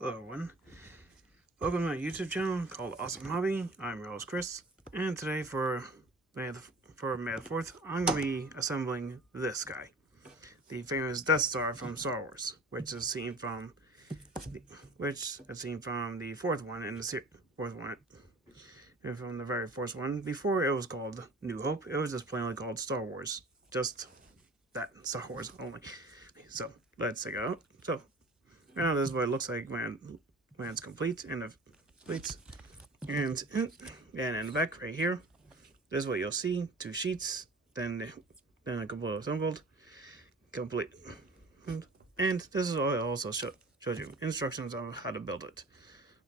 Hello everyone, welcome to my YouTube channel called Awesome Hobby. I'm your host Chris, and today for May the 4th, I'm going to be assembling this guy, the famous Death Star from Star Wars, which is seen from the fourth one in the fourth one, and from the very first one. Before it was called New Hope, it was just plainly called Star Wars, just that, Star Wars only. So let's take it out. So right now, this is what it looks like when it's complete and the plates. And in the back right here, this is what you'll see: 2 sheets, then a couple of assembled, complete. And this is all it also shows you instructions on how to build it.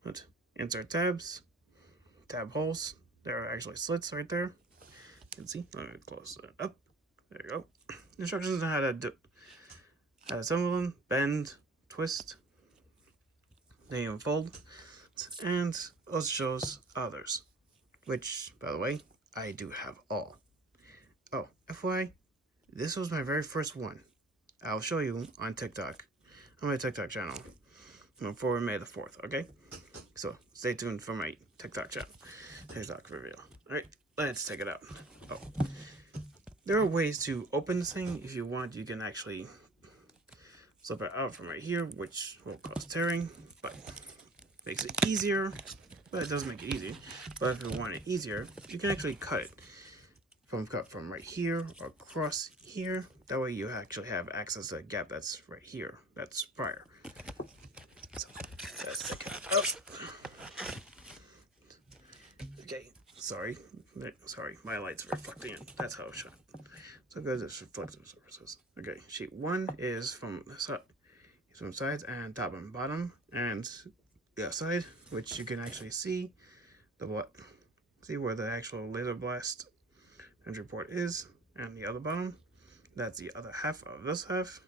But insert tabs, tab holes. There are actually slits right there. You can see. Let me close it up. There you go. Instructions on how to assemble them, bend, twist, then you unfold, and also shows others, which, by the way, I do have all. Oh, FYI, this was my very first one. I'll show you on TikTok, on my TikTok channel, for May the 4th, okay? So, stay tuned for my TikTok channel, TikTok reveal. Alright, let's take it out. Oh, there are ways to open this thing. If you want, you can actually slip it out from right here, which will cause tearing, but makes it easier. But it doesn't make it easy. But if you want it easier, you can actually cut from right here or across here. That way you actually have access to a gap that's right here. That's prior. So let's take it out. Okay, sorry, my light's reflecting in. That's how it shot. So good, it's reflective surfaces. Okay, sheet 1 is from sides and top and bottom, and the outside, which you can actually see where the actual laser blast entry port is, and the other bottom. That's the other half of this half,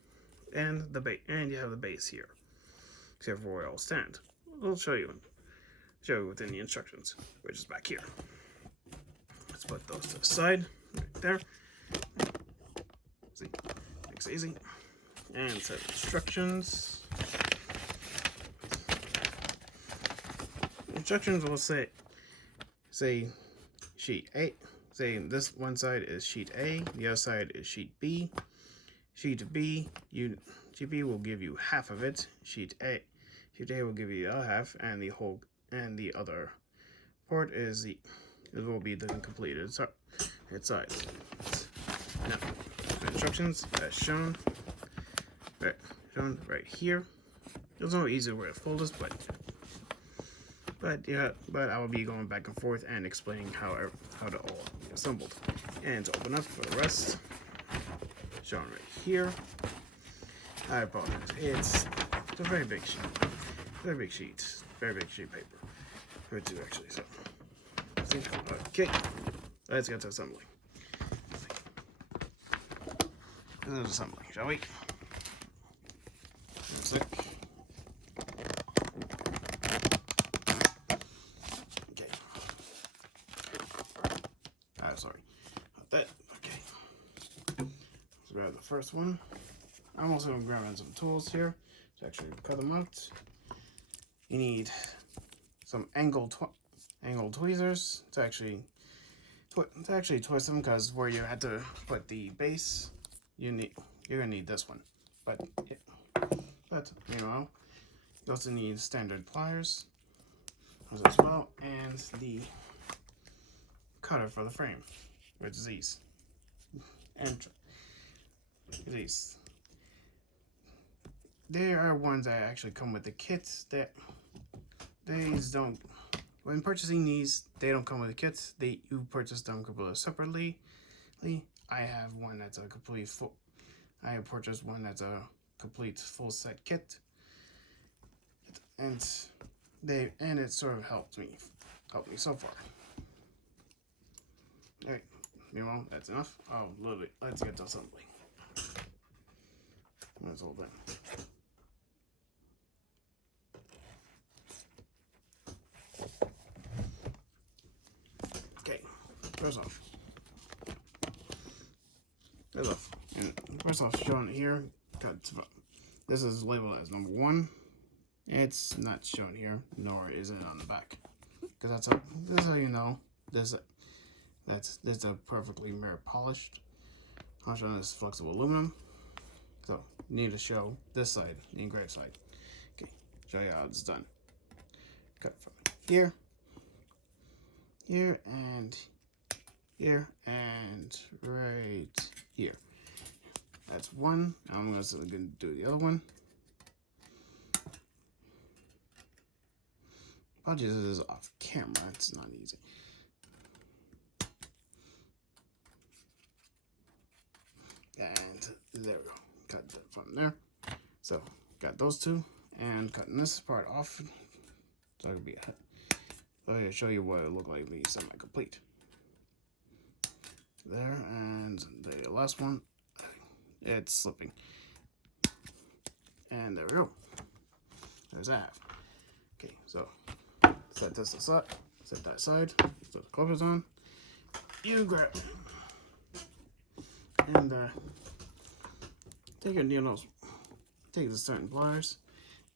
and you have the base here, except for where it will stand. I'll show you within the instructions, which is back here. Let's put those to the side, right there. See, makes it easy. And set instructions. Instructions will say sheet A. Say this one side is sheet A, the other side is sheet B. Sheet B will give you half of it. Sheet A will give you the other half, and the other part will be the completed size. Now, instructions as shown right here. There's no easy way to fold this, but I will be going back and forth and explaining how to all be assembled. And to open up for the rest, shown right here. I apologize. It's a very big sheet, very big sheet paper for it to actually. So, okay, let's get to assembling. This is assembling, shall we? That's it. Okay. Sorry about that. Okay. Let's grab the first one. I'm also going to grab in some tools here to actually cut them out. You need some angled tweezers to actually twist them, because where you had to put the base, you're gonna need this one. But you also need standard pliers as well, and the cutter for the frame, which is these. And these. There are ones that actually come with the kits. These don't. When purchasing these, they don't come with the kits. You purchase them completely separately. I have one that's a complete full. I have purchased one that's a complete full set kit, and it sort of helped me so far. All right, that's enough. Let's get to assembling. That's all done. Okay, first off, shown here. This is labeled as number 1. It's not shown here, nor is it on the back, because this is how you know this is a perfectly mirror polished. I'm showing this flexible aluminum. So you need to show this side, the engraved side. Okay, show you how it's done. Cut from here, here, and here, and right here. That's one. I'm gonna do the other one. Apologies, this is off camera. It's not easy. And there we go. Cut that from there. So got those two, and cutting this part off. So I can be so I'll show you what it looked like to be semi-complete. There, and the last one, it's slipping. And there we go. There's half. Okay, so set this aside, set that aside, so the clip is on. You grab and take your needles, take the certain pliers,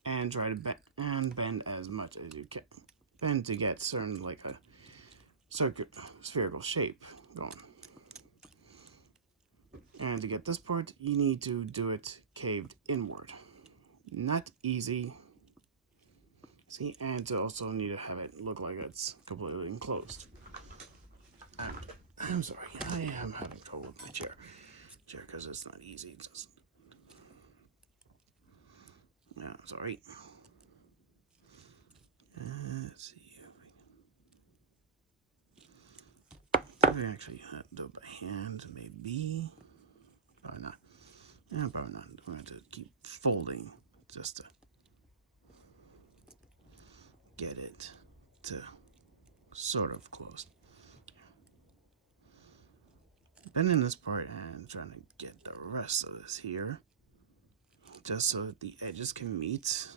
and try to bend as much as you can. Bend to get certain like a spherical shape going. And to get this part, you need to do it caved inward. Not easy. See, and to also need to have it look like it's completely enclosed. I'm sorry, I am having trouble with my chair because it's not easy. It's just, yeah, sorry. Let's see if we can actually do it by hand, maybe. Probably not. Yeah, probably not. I'm going to keep folding just to get it to sort of close. Bending this part and trying to get the rest of this here, just so that the edges can meet.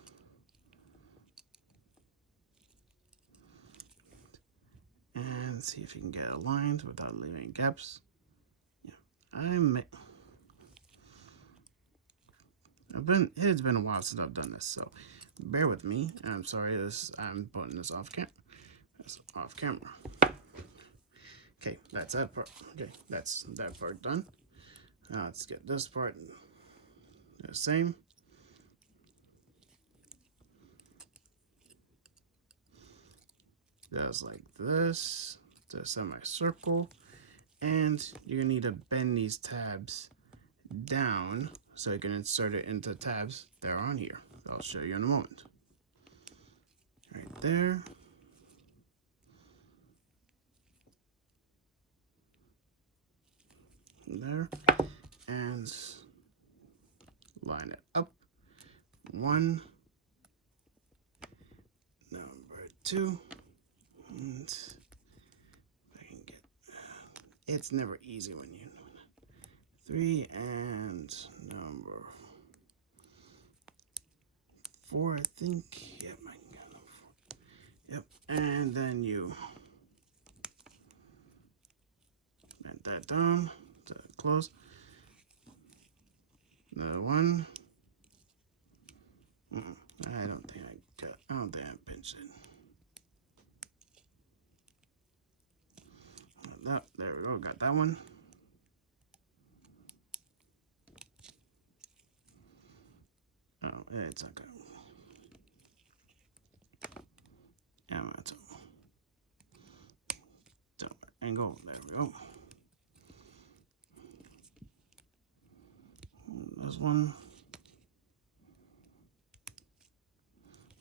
And see if you can get it aligned without leaving gaps. Yeah, it's been a while since I've done this, so bear with me. I'm sorry, I'm putting this off camera. Okay, that's that part. Okay, that's that part done. Now let's get this part the same. Just like this, to a semicircle, and you're gonna need to bend these tabs down so you can insert it into tabs that are on here. I'll show you in a moment. Right there. There. And line it up. 1, number 2, and I can get. It's never easy when you 3 and number 4, I think. Yep, I can get number 4. Yep, and then you bend that down to close. Another one. I don't think I pinched it. There we go, got that one. Oh, it's not good. Yeah, that's all. Angle, there we go. This one.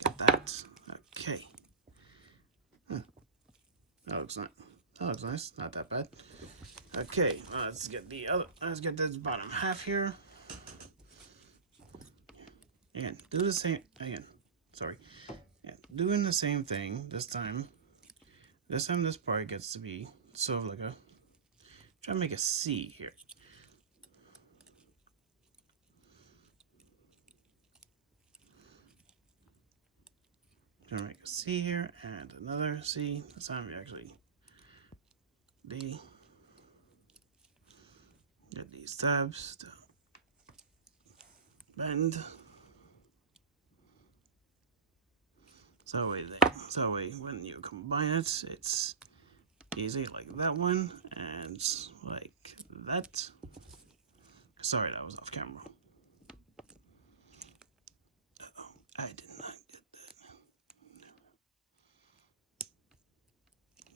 Get that. Okay. That looks nice. Not that bad. Okay, let's get this bottom half here. And do the same again. Sorry. Yeah, doing the same thing this time. This time this part gets to be sort of like a try to make a C here. Try to make a C here and another C. This time we actually D. Get these tabs to bend. So when you combine it, it's easy like that one and like that. Sorry, that was off camera. Uh-oh, I did not get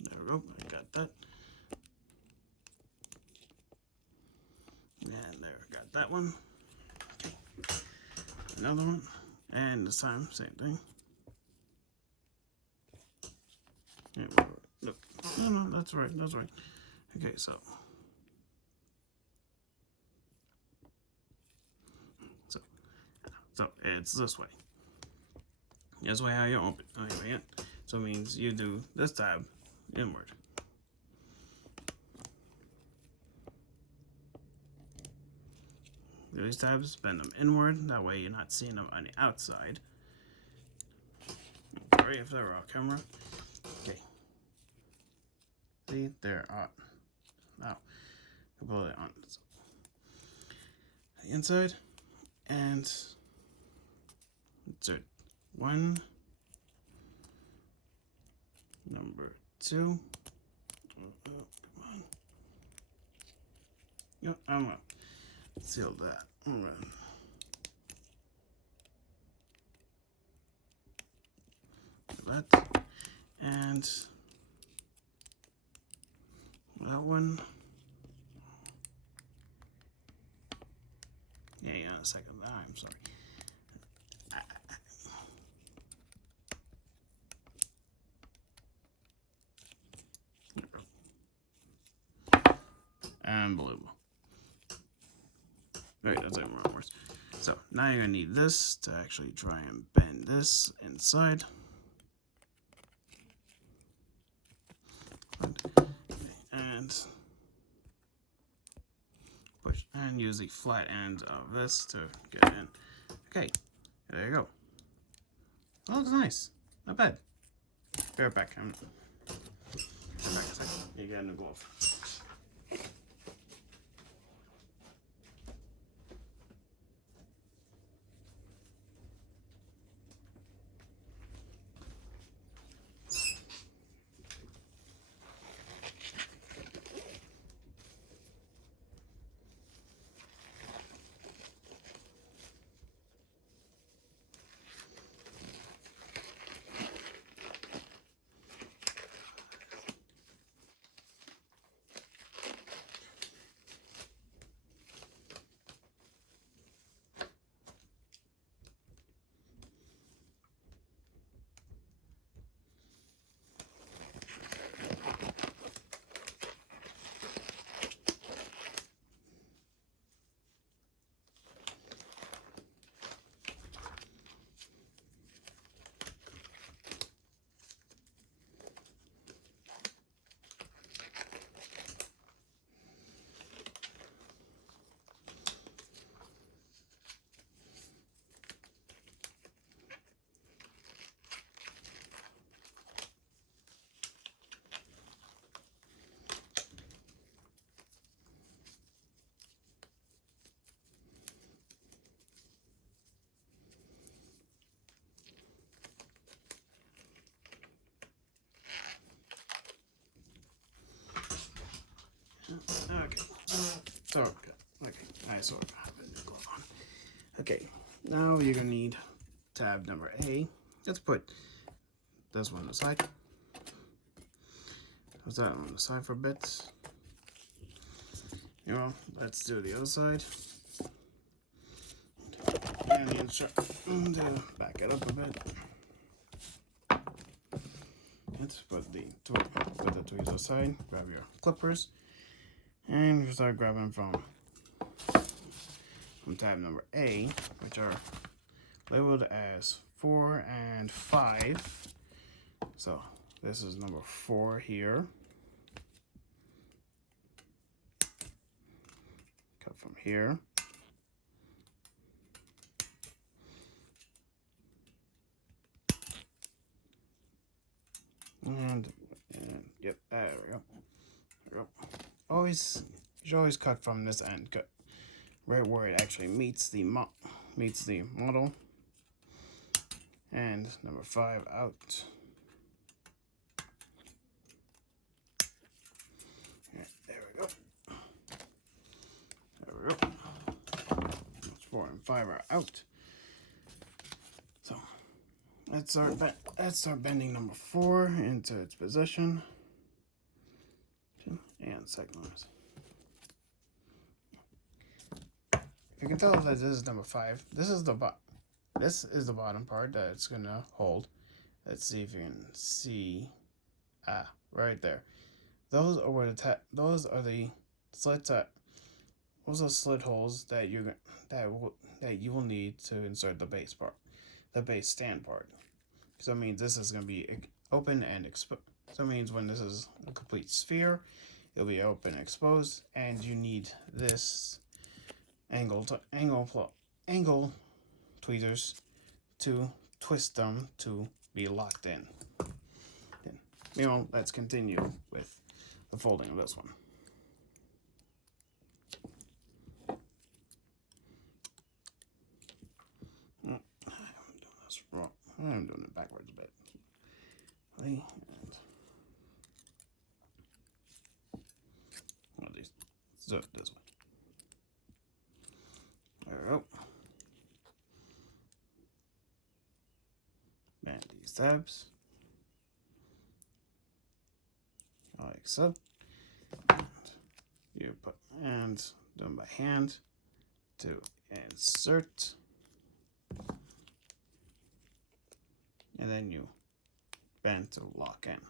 that. There we go, I got that. And there, I got that one. Okay, another one, and this time, same thing. Yeah, look, no, that's right, that's right. Okay, so it's this way. That's way how you open it. So it means you do this tab inward. These tabs, bend them inward. That way you're not seeing them on the outside. Sorry if they were off camera. Okay. See, they're on. Now, pull it on the inside and insert 1, number 2. Come on. Yep, I'm gonna seal that. I'm gonna do that. And that one. Yeah, a second. I'm sorry. Unbelievable. Right, that's even worse. So now you're gonna need this to actually try and bend this inside. And push and use the flat end of this to get in. Okay, there you go. That looks nice. Not bad. Be right back. I'm back a second. You get a new glove. Okay. So okay. I sort of have a new glove on. Okay. Now you're gonna need tab number A. Let's put this one aside. Put that on the side for a bit. You know, let's do the other side. And the instruction to back it up a bit. Let's put the tweezers aside. Grab your clippers. And you start grabbing from tab number A, which are labeled as 4 and 5. So this is number 4 here. Cut from here. And yep, there we go. There we go. You should always cut from this end, cut right where it actually meets the model, And number 5 out. Yeah, there we go. There we go. 4 and 5 are out. So let's start bending number 4 into its position. And second arms. You can tell that this is number 5. This is the bottom part that it's gonna hold. Let's see if you can see. Right there. Those are where those are the slits. Those are slit holes that you will need to insert the base part, the base stand part. So it means this is gonna be open and exposed. So it means when this is a complete sphere, it'll be open and exposed, and you need this angle tweezers to twist them to be locked in. Then, let's continue with the folding of this one. I'm doing this wrong. I'm doing it backwards a bit. And so this way. There we go. Bend these tabs. Like so. And you put and done by hand to insert. And then you bend to lock in.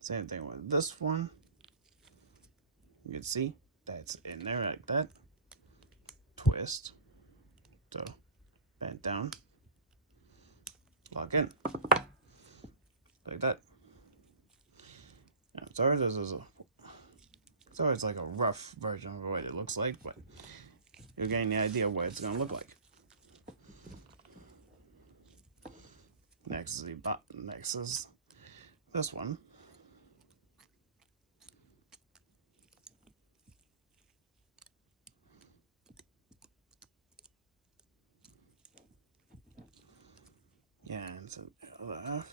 Same thing with this one. You can see that's in there like that. Twist. So bend down. Lock in. Like that. I'm sorry, it's always like a rough version of what it looks like, but you're getting the idea of what it's gonna look like. Next is this one. Yeah, and so the other half.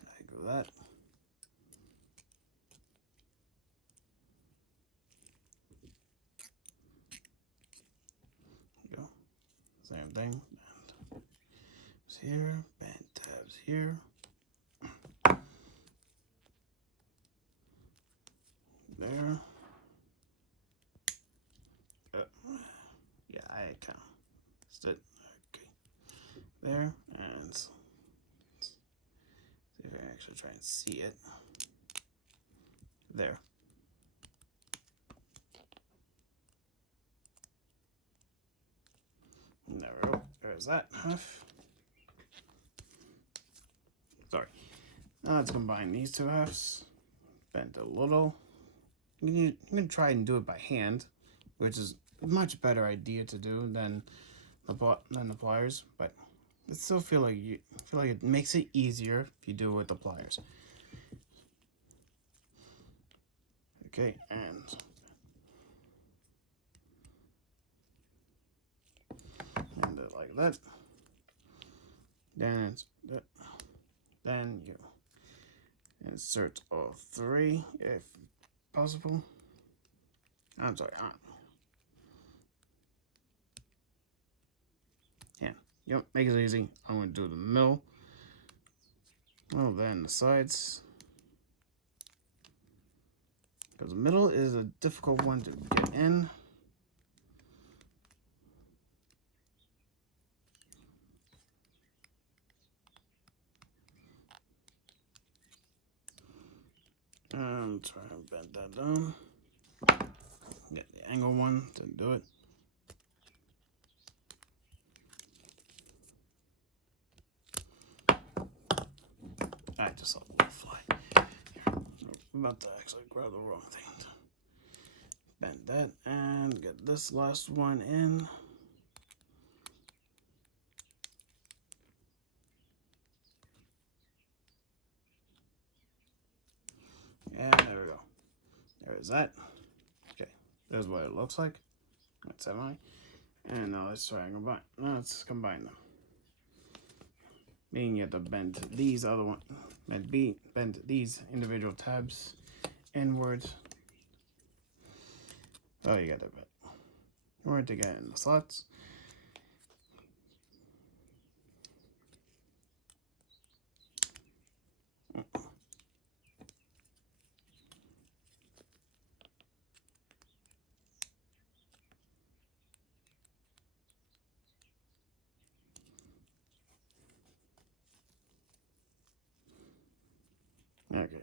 I go that. Go. Same thing. And it's here. Bend tabs here. There. Yeah, I kind of stood. Okay. There. And see if I can actually try and see it. There. There we go. There's that half. Sorry. Now let's combine these two halves. Bend a little. You can try and do it by hand, which is a much better idea to do than the pliers, but I still feel like it makes it easier if you do it with the pliers. Okay, and it like that. Then you insert all 3 if possible. I'm sorry. Yeah. Yep. Make it easy. I'm gonna do the middle. Well, then the sides. Because the middle is a difficult one to get in. And try and bend that down. Get the angle one to do it. I just saw the little fly. I'm about to actually grab the wrong thing. Bend that and get this last one in. And there we go. There is that. Okay, there's what it looks like. That's semi. And now let's try and combine. Now let's combine them. Meaning you have to bend these other one, bend these individual tabs inwards. Oh, you got to bend inward to get in the slots. Okay,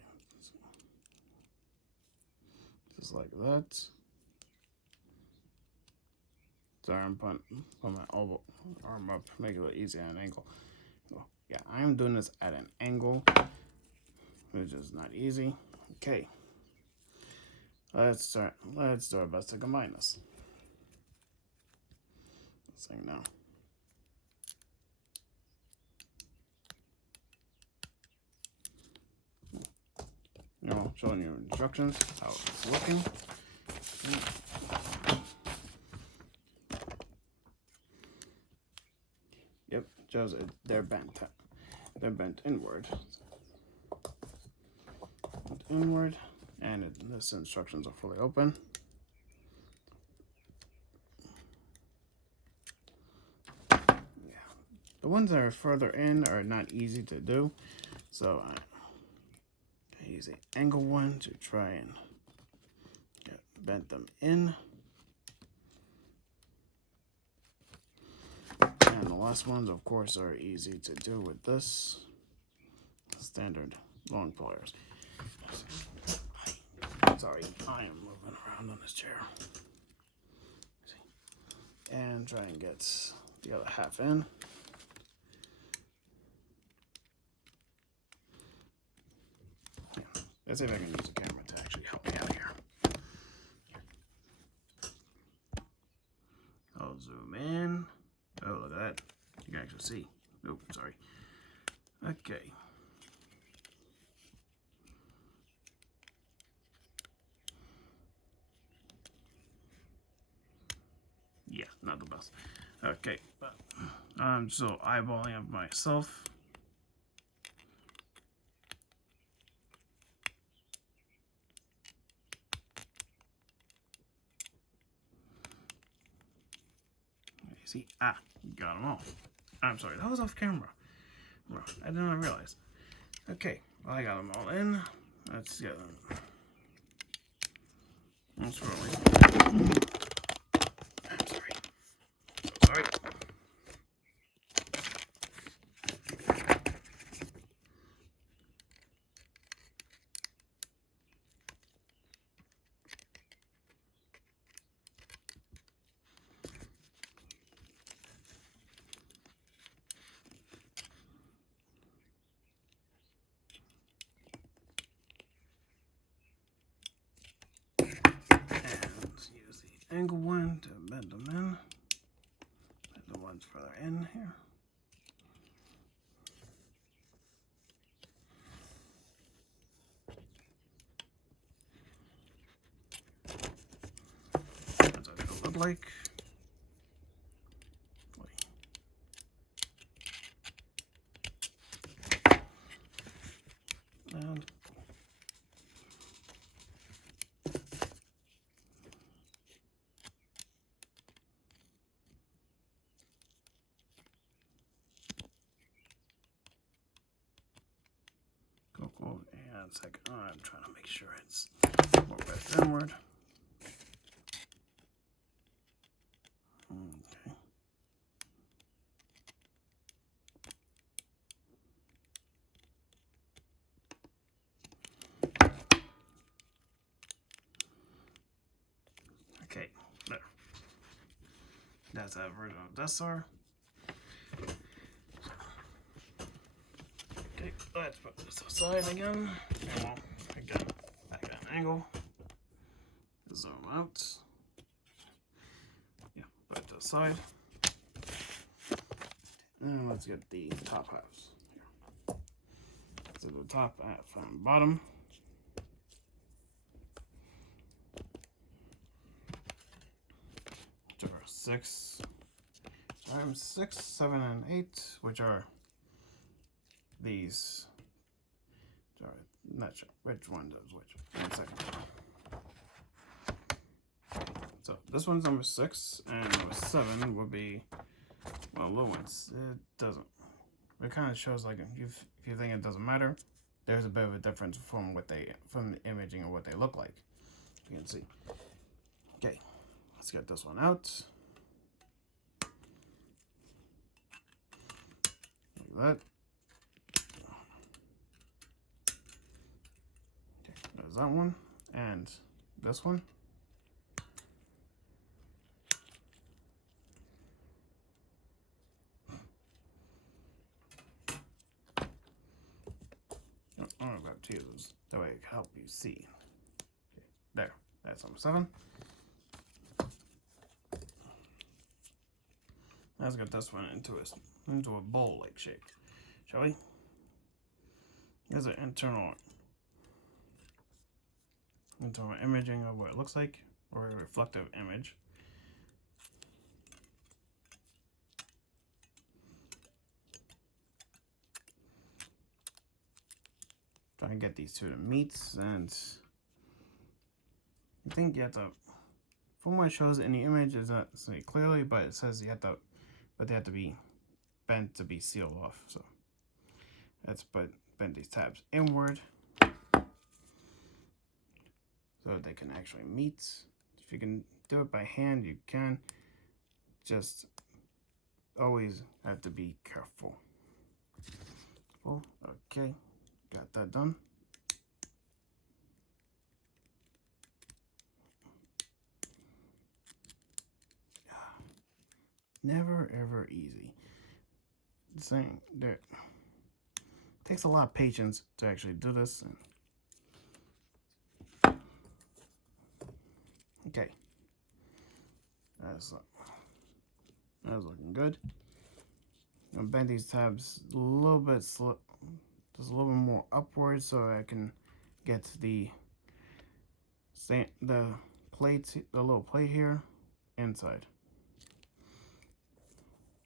just like that. Sorry, I'm putting my elbow arm up, make it a little easier at an angle. So, yeah, I'm doing this at an angle, which is not easy. Okay, let's start. Let's do our best to combine this. This thing now. You know, showing you instructions how it's working. Yep, just they're bent. They're bent inward. Inward, and this instructions are fully open. Yeah, the ones that are further in are not easy to do, so I use the angle one to try and bend them in. And the last ones, of course, are easy to do with this standard long pliers. Sorry, I am moving around on this chair. And try and get the other half in. Yeah. Let's see if I can use the camera to actually help me out here. I'll zoom in. Oh, look at that. You can actually see. Oh, sorry. Okay. Yeah, not the best. Okay, but I'm still eyeballing of myself. You see? Ah, got them all. I'm sorry, that was off camera. Well, I did not realize. Okay, well, I got them all in. Let's get them. I'm sorry. Sorry. Use the angle one to bend them in. Bend the ones further in here. That's what it'll look like. And cool. And second, I'm trying to make sure it's more best inward. Okay. Okay, there. That's that version of Dessar. Okay, let's put this aside again. And well, again, back at an angle. Zoom out. Yeah, put it to the side. And let's get the top halves here. So the top half and bottom. To our 6. Items 6, 7, and 8, which are these. Sorry, not sure which one does which. 1 second. So this one's number 6, and number 7 would be, well, low ones. It doesn't. It kind of shows like if you think it doesn't matter, there's a bit of a difference from the imaging of what they look like. You can see. Okay, let's get this one out. Like that. Okay, there's that one, and this one. I'm gonna grab 2 of those. That way it can help you see. Okay, there. That's number 7. Let's get this one into a bowl-like shape, shall we? Here's an internal imaging of what it looks like, or a reflective image. Try and get these 2 to meet, and I think you have to. From what it shows in the image, is not say clearly, but it says they have to be bent to be sealed off. So let's bend these tabs inward so that they can actually meet. If you can do it by hand, you can. Just always have to be careful. Oh, okay, got that done. Never ever easy. Saying there takes a lot of patience to actually do this. Okay, that's looking good. I'm gonna bend these tabs a little bit, just a little bit more upwards, so I can get the little plate here inside.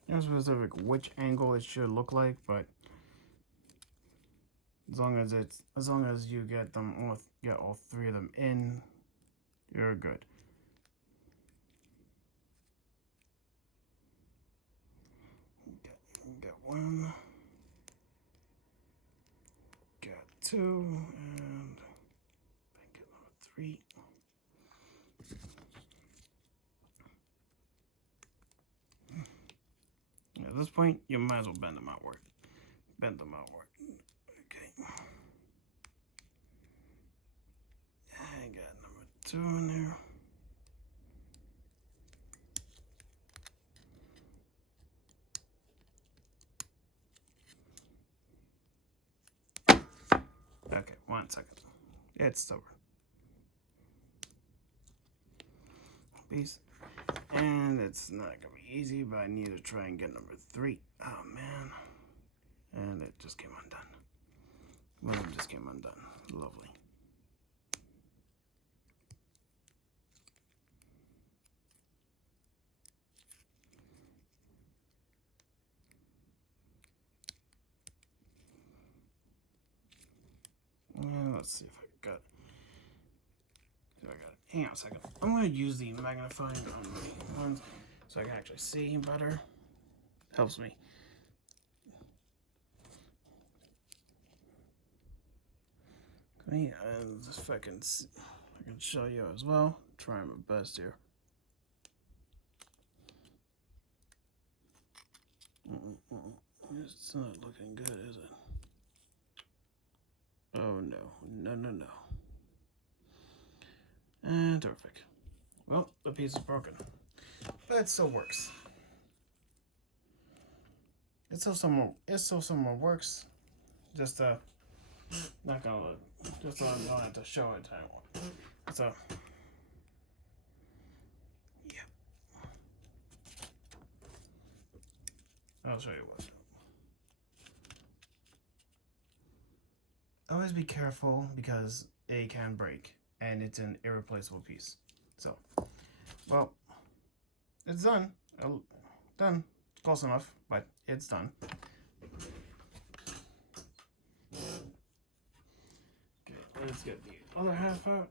Not specific which angle it should look like, but as long as you get all 3 of them in, you're good. Got 1, got 2, and I think number 3. At this point, you might as well bend them outward. Okay. I got number 2 in there. Okay, 1 second. It's stubborn. Piece. And it's not gonna be easy, but I need to try and get number 3. Oh man. And it just came undone. One of them just came undone. Lovely. And let's see if I got it. Hang on a second. I'm going to use the magnifying on my ones so I can actually see better. Helps me. Okay, if I can show you as well. Trying my best here. It's not looking good, is it? Oh no. And terrific. Well, the piece is broken. But it still works. It still somewhat works. Just not gonna look. Just so I don't have to show it to anyone. So yeah. I'll show you what. Always be careful because it can break and it's an irreplaceable piece. So, well, it's done. Done. Close enough, but it's done. Okay, let's get the other half out.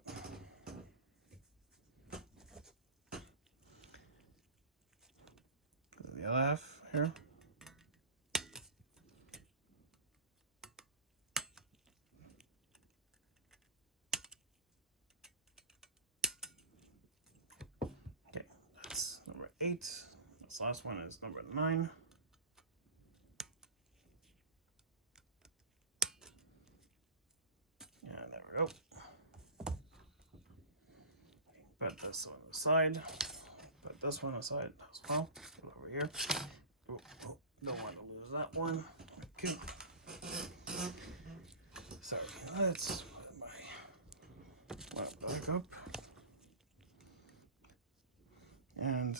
The other half here. Okay, that's number 8. This last one is number 9. Yeah, there we go. Put this on the side. Put this one aside as well. Put it over here. Oh, don't want to lose that one. Okay. Sorry, let's put my one back up and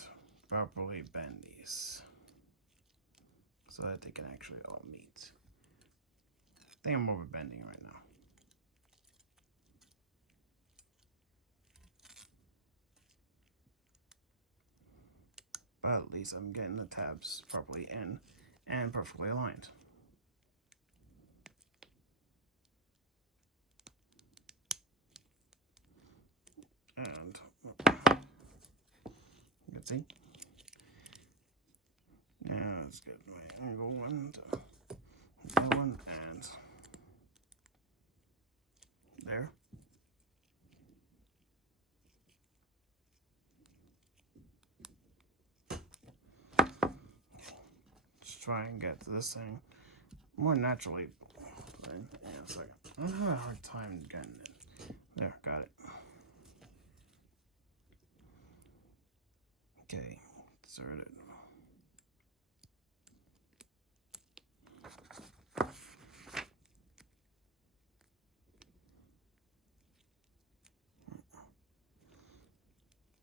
properly bend these so that they can actually all meet. I think I'm over bending right now. But at least I'm getting the tabs properly in and perfectly aligned. And you can see. Now let's get my angle one to the other one and there. Just try and get this thing more naturally. Yeah, a second. I don't have a hard time getting it. There, got it. Okay, insert it.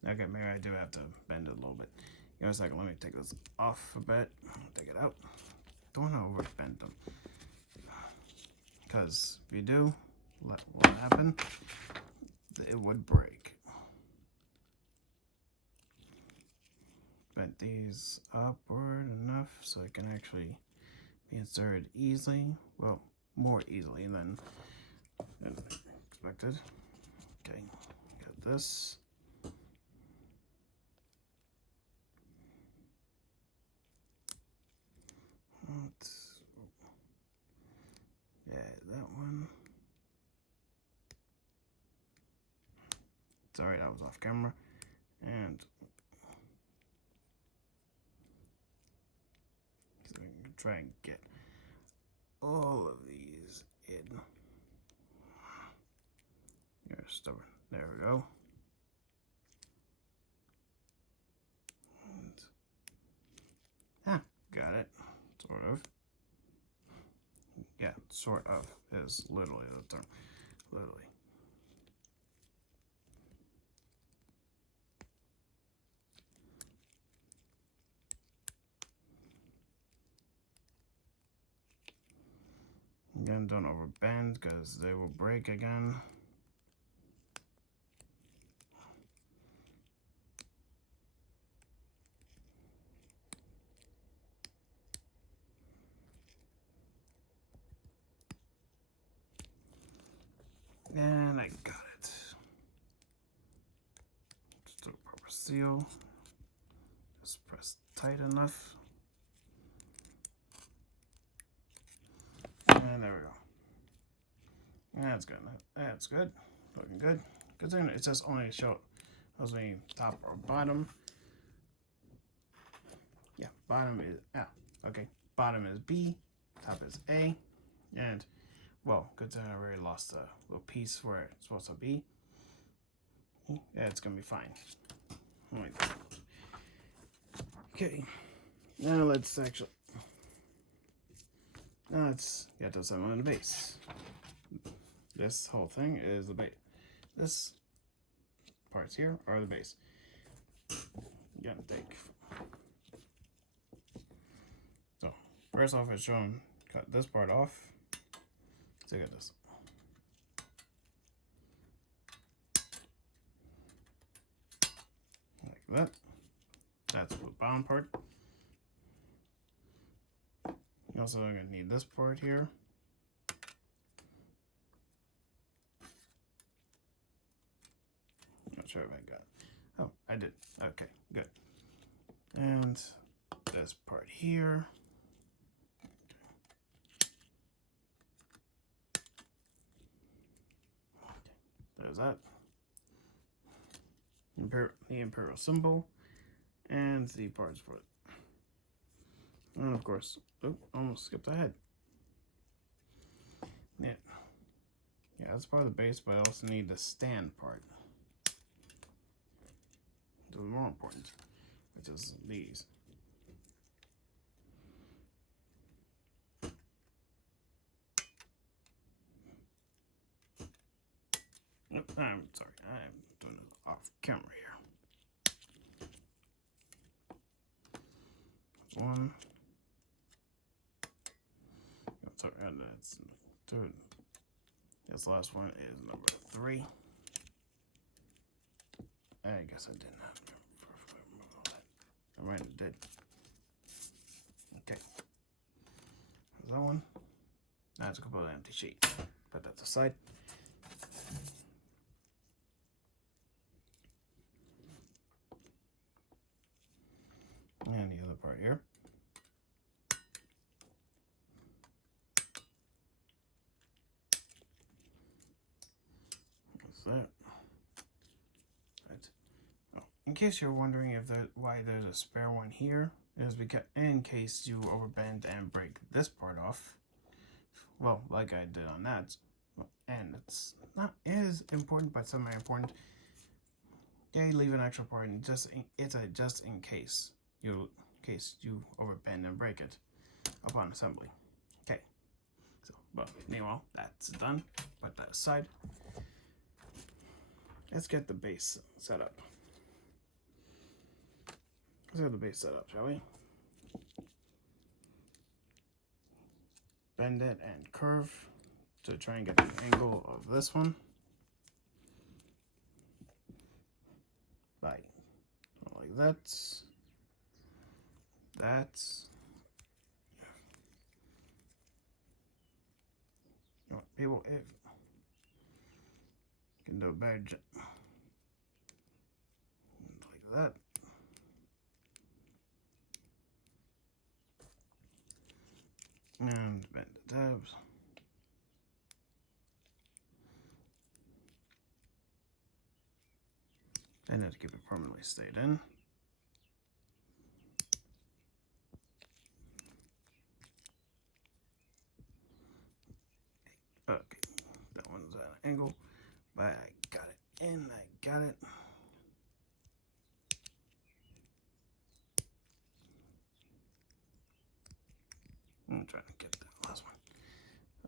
Okay, maybe I do have to bend it a little bit. Give me a second, let me take this off a bit. Take it out. Don't want to over bend them. Because if you do, what will happen? It would break. Bend these upward enough so it can actually be inserted easily. Well, more easily than expected. Okay, got this. Yeah, that one. Sorry, that was off camera. And so we can try and get all of these in. You're stubborn. There we go. And, got it. Sort of. Yeah, sort of is literally the term. Literally. Again, don't overbend because they will break again. And I got it. Just do a proper seal. Just press tight enough. And there we go. That's good. That's good. Looking good. Good thing it says only show me top or bottom. Yeah, bottom is okay. Bottom is B, top is A, and well, good thing I already lost a little piece where it's supposed to be. Yeah, it's gonna be fine. Okay, now let's get this on the base. This whole thing is the base. This parts here are the base. You gotta take. So first off, it's shown cut this part off. Look at this. Like that. That's bottom part. You're also going to need this part here. Not sure if I got it. Oh, I did. Okay, good. And this part here. There's that. The Imperial symbol. And the parts for it. And of course, oh, almost skipped ahead. Yeah. Yeah, that's part of the base, but I also need the stand part. The more important, which is these. Nope, I'm sorry, I'm doing it off camera here. That's one. Oh, sorry, that's two. This last one is number 3. I guess I did not remember that. I might have did. Okay. There's that one. That's a completely empty sheet. Put that aside. And the other part here. What's that? Right. Oh, in case you're wondering if why there's a spare one here, it is because in case you overbend and break this part off. Well, like I did on that, and it's not as important, but semi-important. They leave an extra part, and it's a just in case you overbend and break it upon assembly. Okay. So, but meanwhile, that's done. Put that aside. Let's get the base set up. Let's get the base set up, shall we? Bend it and curve to try and get the angle of this one. Like that. That's. You know, people, if can do a better job like that. And bend the tabs. And then to keep it permanently stayed in. Okay, that one's at an angle, but I got it in, I got it. I'm trying to get that last one.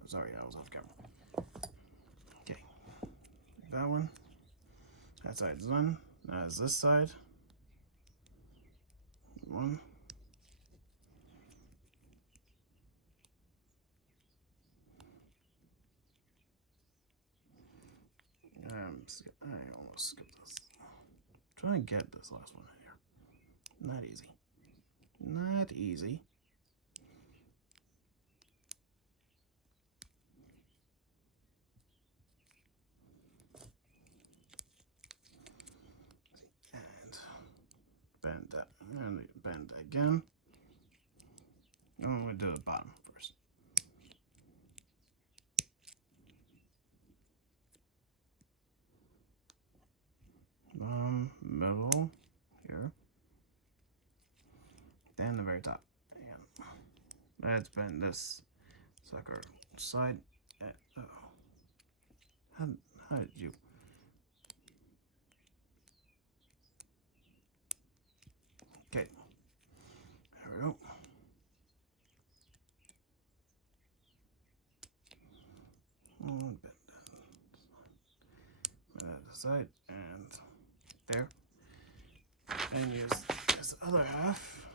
I'm sorry, I was off camera. Okay, that one. That side's done. Now is this side. One. I almost skipped this. I'm trying to get this last one in here. Not easy. Not easy. And bend that. And bend again. And I'm going to do the bottom first. Middle here. Then the very top. And let's bend this sucker side. Oh. How did you? Okay. There we go. And bend that aside and there. And use this other half.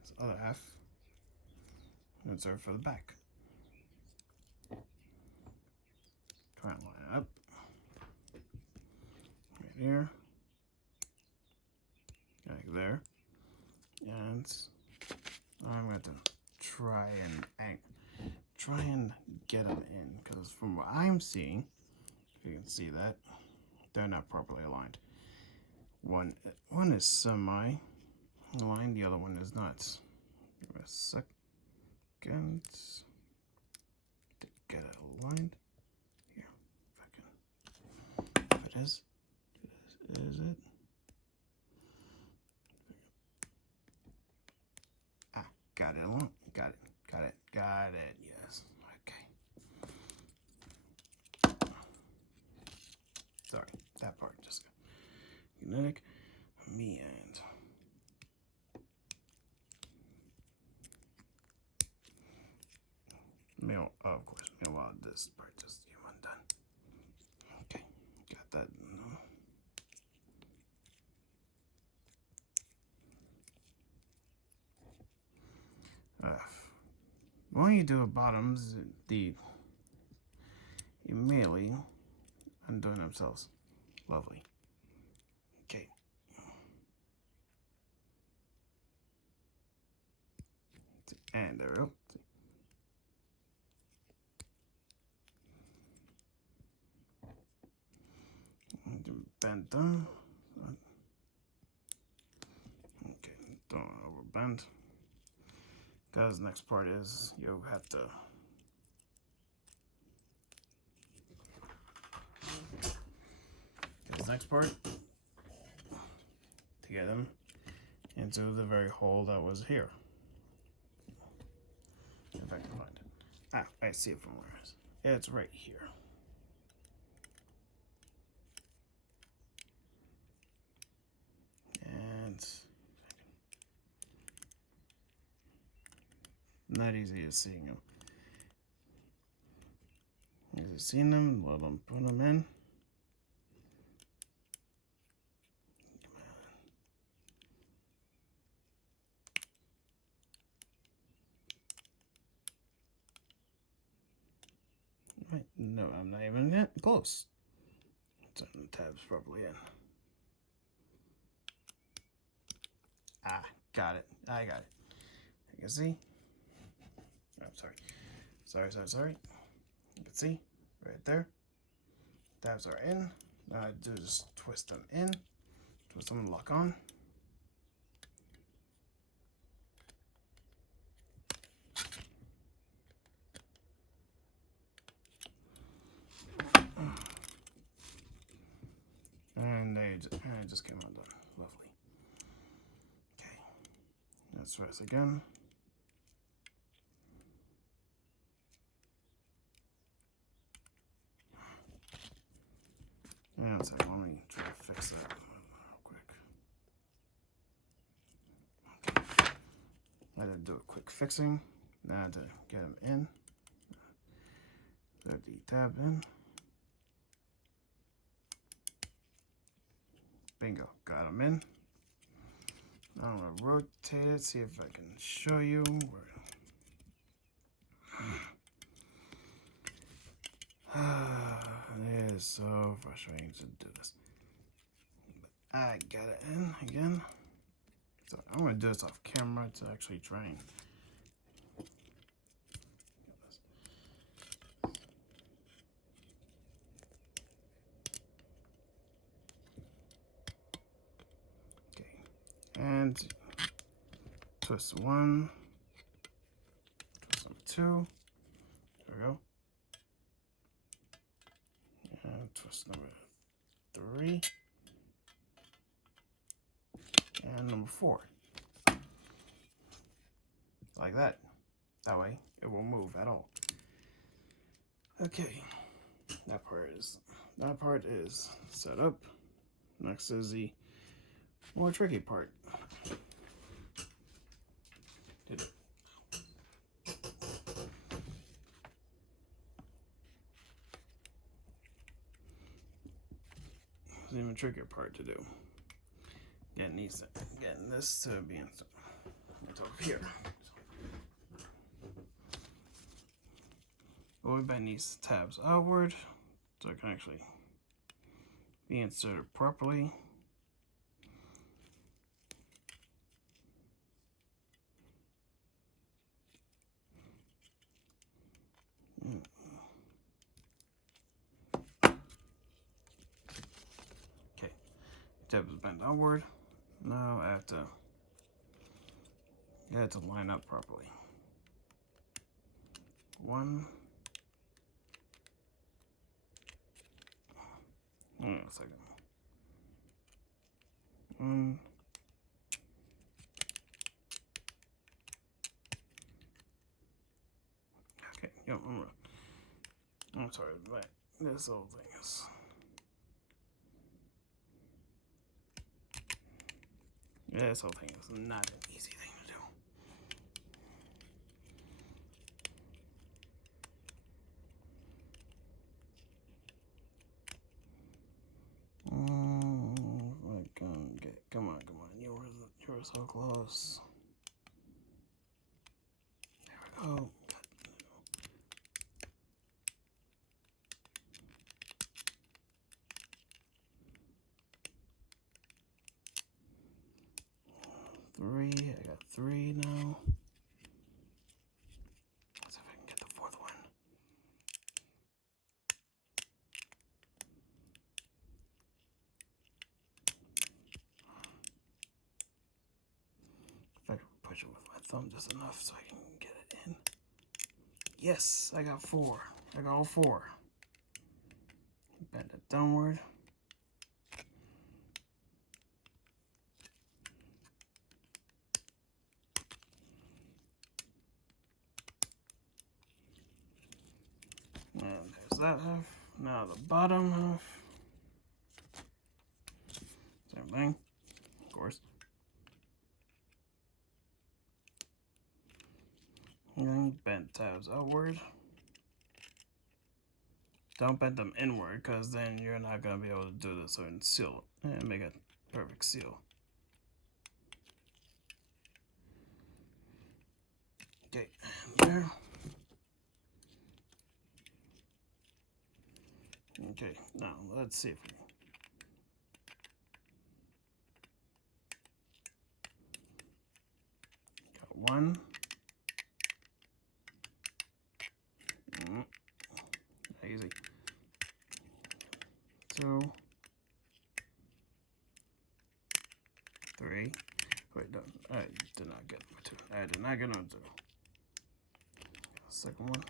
This other half. And serve for the back. Try and line it up. Right here. there, and I'm going to try and get them in, because from what I'm seeing, if you can see that, they're not properly aligned. One is semi aligned, the other one is not. Give me a second to get it aligned. Here, if it is it? Ah, got it along. Got it. Yes. Okay. Sorry, that part just got kinetic. Me and of course, meanwhile this part just came undone. Okay, got that. When you do the bottoms, immediately undoing themselves. Lovely. Okay. And there we go. Bend down. Okay, don't overbend. Because the next part is you have to to get them into the very hole that was here. If I can find it. Ah, I see it from where it is. It's right here. And not easy as seeing them. Easy seeing them, let them put them in. Right, no, I'm not even yet close. Turn the tabs properly in. Ah, got it. I got it. You can see. Oh, sorry. You can see right there. Tabs are in. Now I do just twist them in. Twist them and lock on. And it just came undone. Lovely. Okay. Let's press again. Yeah, so let me try to fix that real quick. Okay. I had to do a quick fixing. Now I had to get them in. Put the tab in. Bingo, got them in. Now I'm gonna rotate it, see if I can show you where. It is so frustrating to do this. But I got it in again. So I'm gonna do this off camera to actually try and and twist one, twist number two, there we go, and twist number three, and number four, like that. That way it won't move at all. Okay, that part is set up. Next is the more tricky part. It's an even trickier part to do. Getting this to be on top here. But we bend these tabs outward so it can actually be inserted properly. tip is bent outward. Now I have to get it to line up properly. 1. Hold on a second. 1. Okay, yo, I'm sorry, but this whole thing is. Yeah, this whole thing is not an easy thing to do. Come on, you were so close. There we go. 3. I got 3 now. Let's see if I can get the 4th one. If I can push it with my thumb just enough so I can get it in. Yes, I got 4. I got all 4. Bend it downward. And there's that half. Now the bottom half. Same thing, of course. And bend tabs outward. Don't bend them inward, because then you're not going to be able to do this and seal it and make a perfect seal. Okay, there. Okay, now let's see if we got 1. Easy. 2. 3. Wait, no, I did not get number 2. I did not get number 2. Second one.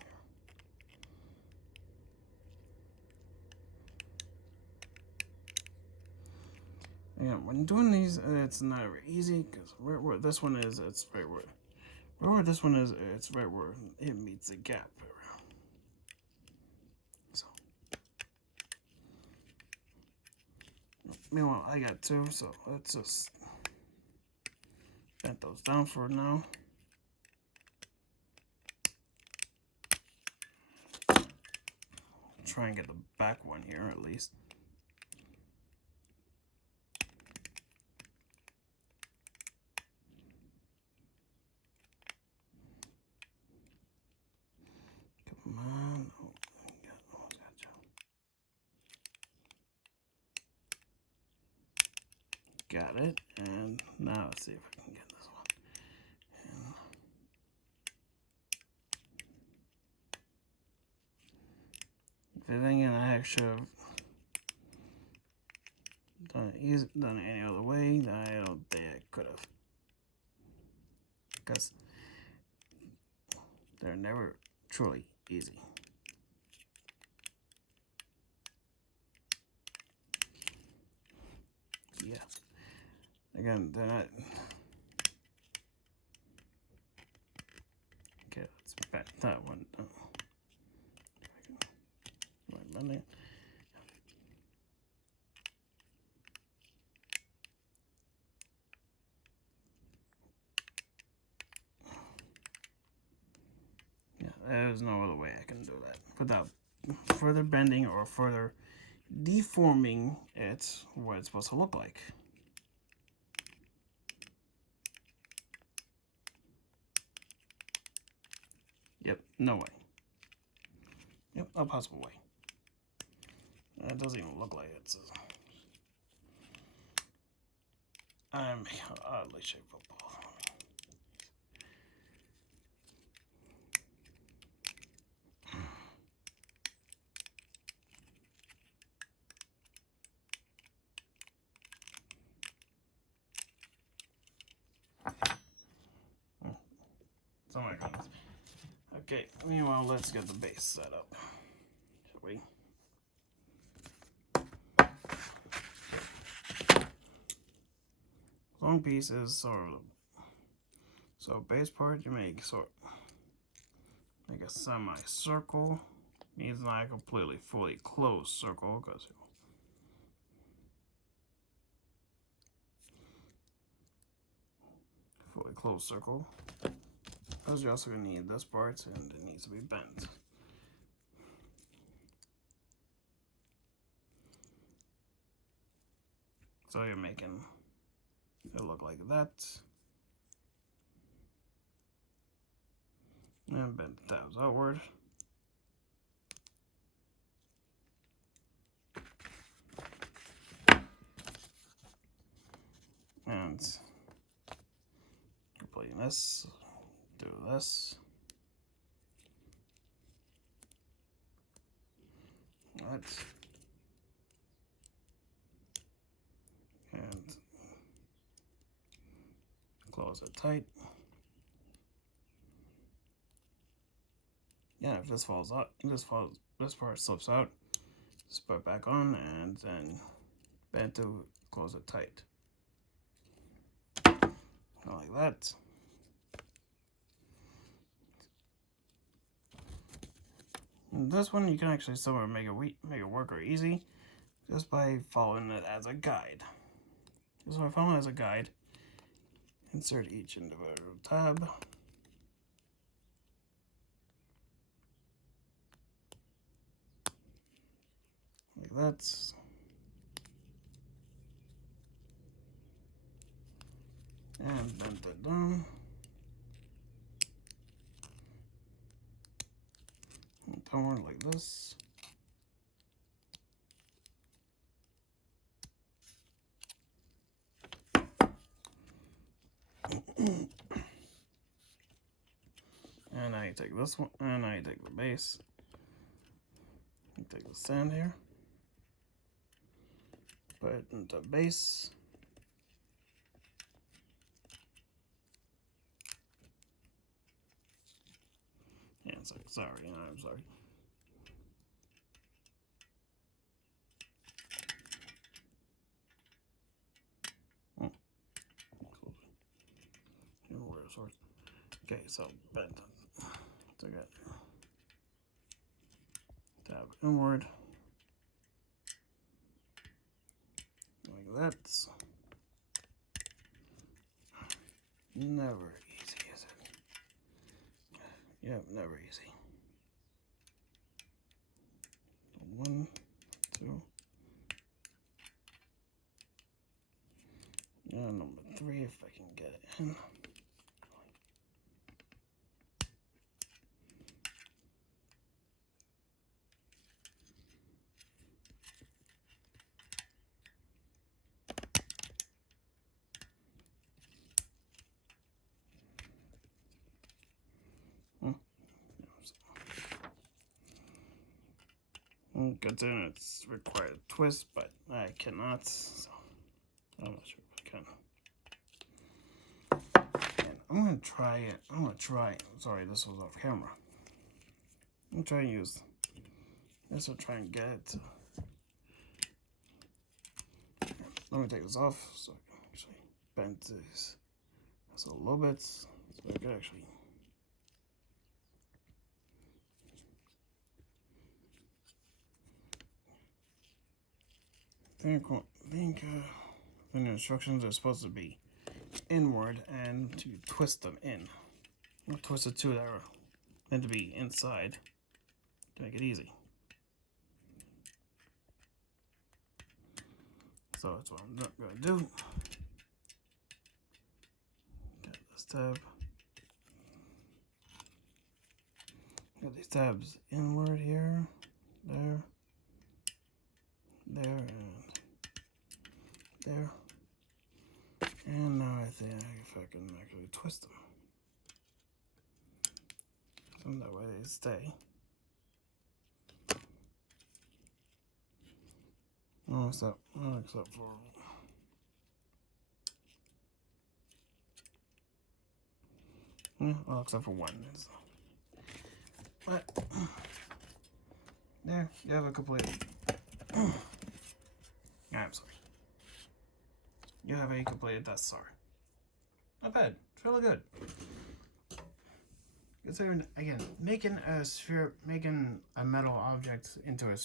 Yeah, when doing these, it's not very easy because right where this one is, it's right where this one is, it's right where it meets the gap. So, meanwhile, I got 2, so let's just bend those down for now. Try and get the back one here at least. Come on. Oh, got it. And now let's see if I can get this one. And if anything, I should have done it any other way. I don't think I could have. Because they're never truly easy. Yeah. Again, they're not. Okay, let's back that one down. Yeah, there's no other way I can do that without further bending or further deforming it what it's supposed to look like. Yep, no way. Yep, no possible way. It doesn't even look like it's I'm oddly shaped football. Oh my goodness. Okay, meanwhile, let's get the base set up. Shall we? Long piece is sort of, so base part you make make a semicircle. Means not a completely fully closed circle because fully closed circle. Because you're also gonna need this part and it needs to be bent. So you're making it look like that. And bend the tabs outward. And completing this, do this. That. And close it tight. Yeah, if this falls out, this part slips out, just put it back on and then bend to close it tight. Like that. And this one you can actually somewhere make it work or easy just by following it as a guide. Just by following it as a guide, insert each individual tab. Like that. And bend it down. And downward like this. And now you take this one, and now you take the base. You take the sand here. Put it into base. Yeah, it's like, sorry, I'm sorry. Oh. Okay, so bend together. Tab inward. Like that. Never easy, is it? Yep, never easy. 1, 2. And number 3, if I can get it in. Good thing it's required a twist, but I cannot, so I'm not sure if I can. And I'm gonna try it. Sorry, this was off camera. I'm gonna try and use this to try and get it. Let me take this off so I can actually bend this just a little bit so I can actually. I think the instructions are supposed to be inward and to twist them in. Not twist the two that are meant to be inside to make it easy. So that's what I'm not going to do. Get this tab. Get these tabs inward here, there, there, and there. And now I think if I can actually twist them. So that way they stay. Oh, except for Well, except for one. But there, you have a complete. I'm sorry. You have a completed Death Star. Not bad. It's really good. Considering, again, making a metal object into a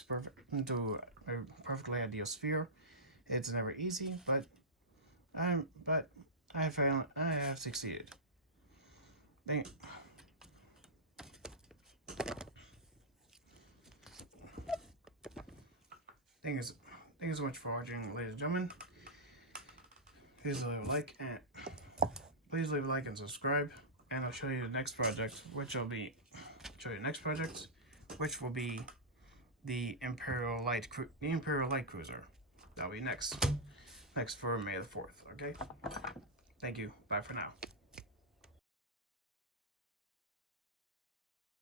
perfectly ideal sphere, it's never easy, but I have succeeded. Thank you so much for watching, ladies and gentlemen. Please leave a like and subscribe, and I'll show you the next project, which will be the Imperial Light Cruiser. That'll be next for May the 4th. Okay. Thank you. Bye for now.